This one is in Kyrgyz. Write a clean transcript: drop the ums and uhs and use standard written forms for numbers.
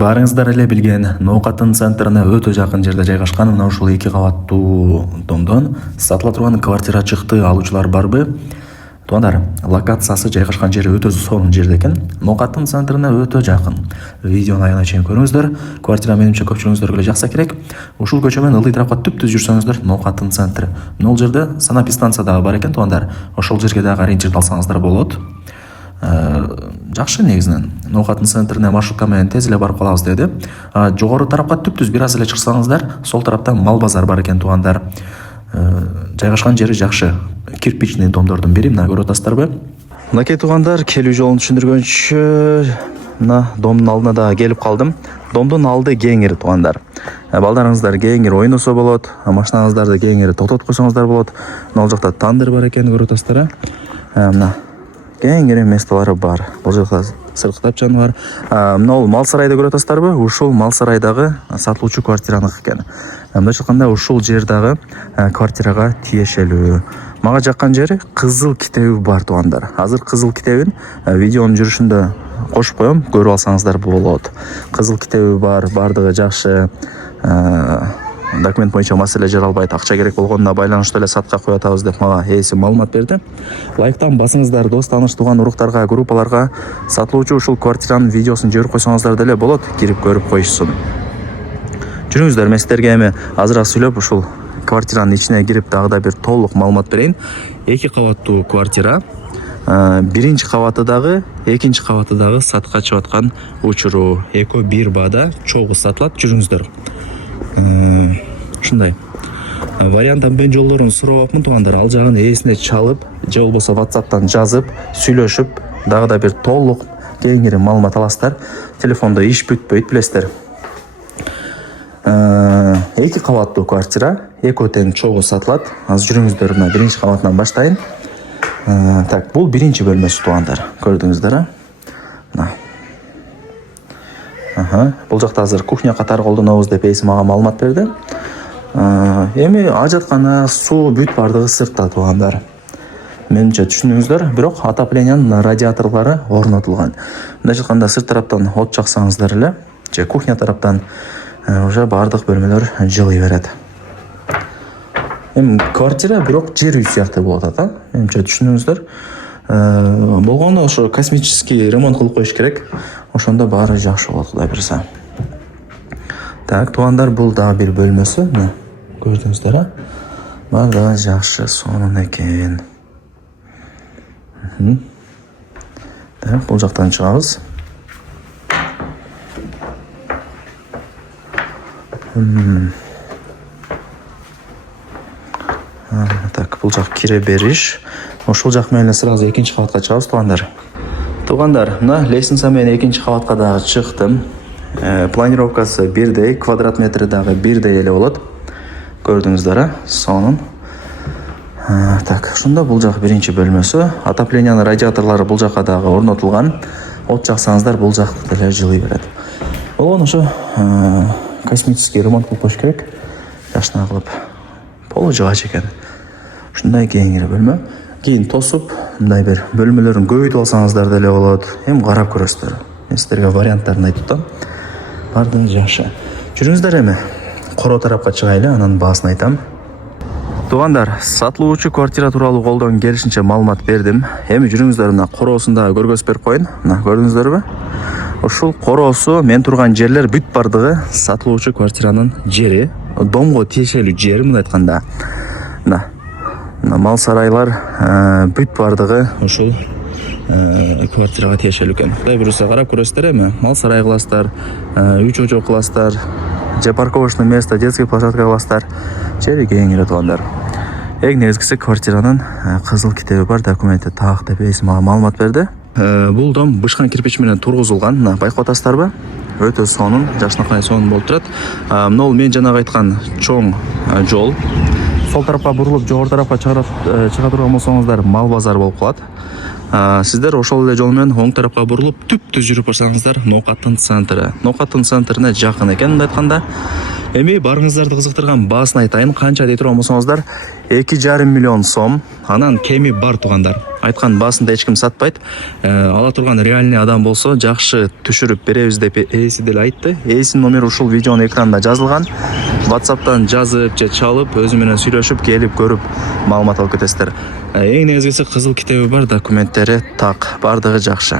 Баарыңыздар эле билген Ноокатын центрине өтө жакын жерде жайгашкан мына ушул 2 кабаттуу домдон сатыла турган квартира чыкты. Алуучулар барбы? Туугандар, локациясы жайгашкан жери өтө сонун жерде экен. Ноокатын центрине өтө жакын. Видеону аягына чейин көрүңүздөр. Квартира менимче көпчүлүгүңүздөргө эле жакса керек. Ушул көчө менен ылдый тарапка түп-түз жүрсөңүздөр Ноокатын центри. Могул жерде санап станция дагы бар экен, туугандар. Ошол жерге дагы ориентир алсаңыздар болот. Жакшы негизинен. Ноокатын центрине маршрутка менен тез эле барып калабыз деди. Жогору тарапка түп-түз бир аз эле чыксаңыздар, сол тараптан мал базар бар экен, туугандар. Жайгашкан жери жакшы. Кирпичный домдордун бири, мына көрүп атасыздарбы? Мынакей туугандар, келүү жолун түшүндүргөнчү мына домдун алдына да келип калдым. Домдун алды кеңири, туугандар. Балдарыңыздар кеңири ойносо болот, машинаңыздарды кеңири токтотуп койсоңуздар болот. Мына жакта тандыр бар экен, көрүп атасыздар. Мына кеңири местолары бар. Бул жакта сырткы тапчан бар. Мына мал сарайды көрүп атасыздарбы? Ушул мал сарайдагы сатылуучу квартираныкы экен. Мындайча айтканда ушул жер дагы квартирага тиешелүү. Мага жаккан жери кызыл китеби бар, туугандар. Азыр кызыл китебин видеонун жүрүшүндө кошуп коем, көрүп алсаңыздар болот. Кызыл китеби бар, бардыгы жакшы. Документ боюнча маселе жаралбайт, акча керек болгонуна байланыштуу эле сатка коюп атабыз деп мага ээси маалымат берди. Лайктан басыңыздар, дос таныш туган уруктарга, группаларга сатылуучу ушул квартиранын видеосун жиберип койсоңуздар деле болот, кирип көрүп коюшсун. Жүрүңүздөр, мен сиздерге эми азыраак сүйлөп ушул квартиранын ичине кирип дагы да бир толук маалымат берейин. 2 кабаттуу квартира. Биринчи кабаты дагы, экинчи кабаты дагы сатка чыгып аткан учуру. Экөө бир баада чогуу сатылат. Жүрүңүздөр. Ушундай. Варианттан мен жолдорун сурабапмын, туугандар. Ал жагын ээсине чалып, же болбосо WhatsApp'тан жазып, сүйлөшүп, дагы да бир толук кеңири маалымат аласыздар. Телефондо иш бүтпөйт, билесиздер. 2 кабаттуу квартира, экөө тең чогуу сатылат. Азыр жүрүңүздөр, мына биринчи кабатынан баштайын. Так, бул биринчи бөлмөсү, туугандар. Көрдүңүздөр, мына. Бул жакта азыр кухня катары колдонобуз деп ээси мага маалымат берди. Эми ажаткана, суу, бүт бардыгы сыртта, туугандар. Менимче түшүндүңүздөр, бирок отоплениянын радиаторлору орнотулган. Мындайча айтканда сырт тараптан от жаксаңыздар эле, же кухня тараптан уже бардык бөлмөлөр жылый берет. Эми квартира бирок жер үй сыяктуу болуп атат, менимче түшүндүңүздөр. Болгону ошо косметический ремонт кылып коюш керек. Ошондо баары жакшы болот, Кудай буйрса. Так, туугандар, бул дагы бир бөлмөсү. Мына көрдүңүздөр, баары дагы жакшы, сонун экен. Так, бул жактан чыгабыз. Так, бул жак кире бериш. Ошол жак менен сразу экинчи кабатка чыгабыз, туугандар. Туугандар, мына лестница менен экинчи кабатка дагы чыктым. Планировкасы бирдей, квадрат метри дагы бирдей эле болот. Көрдүңүздөр, сонун. Так, ошондо бул жак биринчи бөлмөсү. Отоплениянын радиаторлору бул жакка дагы орнотулган. От жаксаңыздар бул жакты деле жылый берет. Болгон ошо косметический ремонт кылып коюш керек. Жашына кылып. Полу жыгач экен. Ушундай кеңири бөлмө. Кийин тосуп, мындай бир бөлмөлөрүн көбөйтүп алсаңыздар деле болот. Эми карап көрөсүздөр. Мен сиздерге варианттарын айтып атам. Бардыгы жакшы. Жүрүңүздөр, эми короо тарапка чыгайлы, анан баасын айтам. Туугандар, сатылуучу квартира тууралуу колдон келишинче маалымат бердим. Эми жүрүңүздөр, мына короосун дагы көргөзүп берип коеюн. Мына көрдүңүздөрбү? Ушул короосу, мен турган жерлер бүт бардыгы сатылуучу квартиранын жери, домго тиешелүү жер, мындай айтканда. Мына мал сарайлар бүт бардыгы ушул квартирага тиешелүү экен. Кудай буйрса карап көрөсүздөр, эми мал сарай кыласыздар, үй чочок кыласыздар, же парковочный место, детский площадка кыласыздар. Жери кеңири, туугандар. Эң негизгиси квартиранын кызыл китеби бар, документи так деп ээси мага маалымат берди. Бул дом бышкан кирпич менен тургузулган. Мына байкап атасыздарбы? Өтө сонун, жашынакай сонун болуп турат. Мына ол мен жанагы айткан чоң жол. Сол тарапка бурулуп, жогору тарапка чыга турган болсоңуздар мал базар болуп калат. Сіздер ошол эле жол менен оң тарапка бурулуп түп-түз жүрүп барсаңыздар ноокаттын центри. Ноокаттын центрине жакын экен мындай айтканда. Эми барыңыздарды кызыктырган баасын айтайын. Канча дей турган болсоңуздар 2,5 миллион сом. Анан кеми бар туугандар. Айткан баасында эч ким сатпайт. Ала турган реальный адам болсо жакшы түшүрүп беребиз деп ээси деле айтты. Ээсинин номери ушул видеонун экранында жазылган. WhatsApp'тан жазып же чалып өзү менен сүйлөшүп келип көрүп маалымат алып кетесиздер. Эң негизгиси кызыл китеби бар, документтери так, бардыгы жакшы.